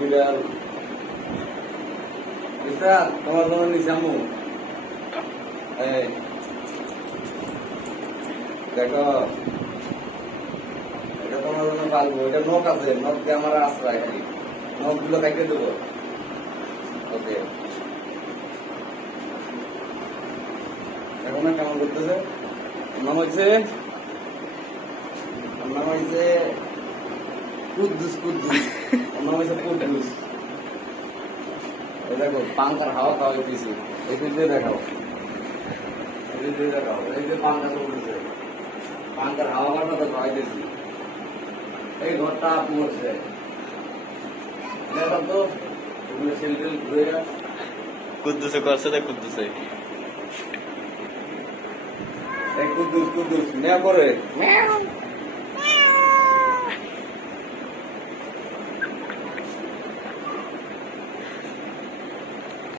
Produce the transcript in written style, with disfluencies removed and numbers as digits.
বিড়াল তোমার জন্য নিচে আমু দেখো এটা তোমার জন্য পালবো। এটা নখ আছে, নখ দিয়ে আমার আশ্রয় খালি নখ গুলো কেটে দেবো। ওকে এখন কেমন করতেছে? নাম হয়েছে কুদ্দুস নাম হয়েছে কুদ্দুস। দেখো পাঙ্খার হাওয়া খাওয়াইতেছি। এই দিয়ে দেখাও, এই যে পাঙ্খা চলতেছে, পাঙ্খার হাওয়া ঘরটা তো খাওয়াইতেছি। এই ঘরটা পড়ছে তো সেলটেল ঘুরে কুদ্দুসে করছে না কুদ্দুসে কুদ্দুস নেওয়া করে